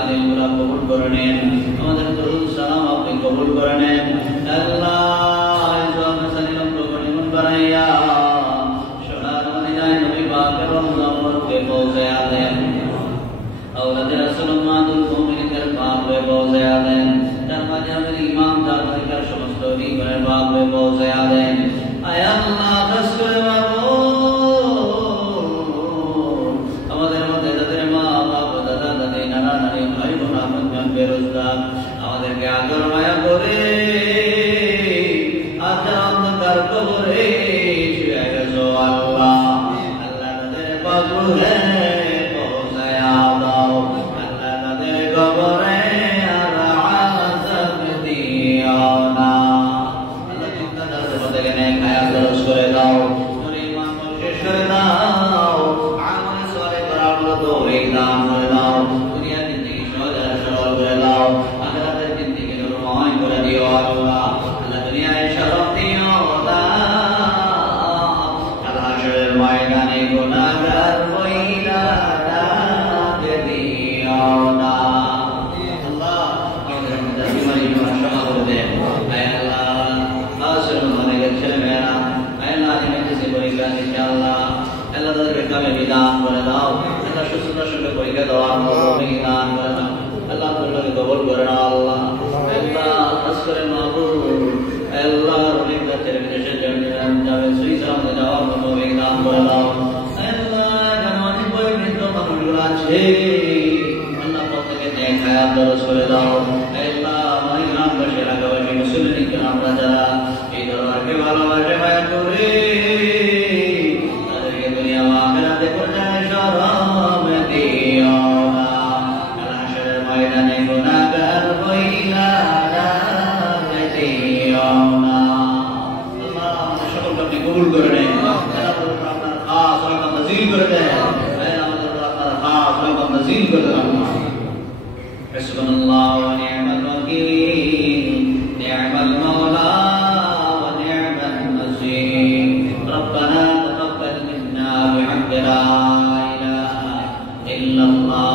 তালিমগুলো কবুল করে নেন আমাদের দরুদ সালাম আপনি কবুল করে নেন আল্লাহ জবান সালাম তো গনিমত বানাইয়া সোনার মদিনায় নবী পাকের রওজা মুবারকে পৌঁছায়া দেন আওলাদ রাসূল মাদুল মুমিনদের পাকে পৌঁছায়া দেন তার মাঝে আমাদের ইমাম জাতিকার সমস্ত বিপদের পাকে পৌঁছায়া দেন আয় আল্লাহ খাস করে আমাদের মধ্যে যাদের মা বাবা দাদা দাদি নানা নানি ভাই বোন আপনজন বেরোজগার আমাদেরকে আদর মায়া করে আচ্ছা অন্ধকার কবরে শুয়ে গেছো আল্লাহ আল্লাহ তাদের কবরে পৌঁছায়া দাও আল্লাহ তাদের কবরে আর আযাব দিও না আল্লাহ চিন্তা তাদের মধ্যে নেক হায়াত দরজ করে দাও ইমান বরকত করে দাও আমল সালেহ করার তৌফিক দান করে দাও দুনিয়ার জিন্দেগি সহজ আর সরল করে দাও আখিরাতের জিন্দেগি নূরময় করে দিও আল্লাহ আল্লাহ দুনিয়ায় শরফ দিও না আল্লাহ হাশরের ময়দানে গুনাহগার কইরা ডাক দিও না আল্লাহ আমাদের মধ্যে বিমারি গুনাহ ক্ষমা করে দেন আয় আল্লাহ আসল অনেক ছেলেমেয়েরা আয় আল্লাহ নিমেছে পরীক্ষা দিচ্ছে আল্লাহ আল্লাহ তাদেরকে কামিয়াবি দান করে দাও আল্লাহ সুস্থতার সঙ্গে পরীক্ষা দেওয়ার তৌফিক দান করে দাও আল্লাহ আপনাকে কবুল করে নাও আল্লাহ আল্লাহ খাস করে মাহবুব আল্লাহ অনেক বাচ্চারা বিদেশে যাবে সুইস আমাদের যাওয়ার তৌফিক দান করে দাও আল্লাহ এখানে অনেক বয়োবৃদ্ধ মানুষগুলো আছে আল্লাহ প্রত্যেকে নেক হায়াত দরজ করে দাও আল্লাহ আমার গ্রামবাসী এলাকাবাসী মুসলিম আমরা যারা এই দরবারকে ভালোবাসে মায়া করে তাদেরকে দুনিয়া ও আখিরাতে পর্যায়ে শরফ দিও না আল্লাহ হাশরের ময়দানে গুনাহগার কইরা ডাক দিও না আল্লাহ আমাদের সকলকে আপনি কবুল করে নেন আল্লাহ আপনার খাস রহমত নাযিল করে দেন আল্লাহ আমাদের আপনার খাস রহমত নাযিল করে দেন হাসবুনাল্লাহু ওয়া নি'মাল ওয়াকিল নি'মাল মাওলা ওয়া নি'মান নাসীর ربنا تقبل منا بحق لا إله إلا الله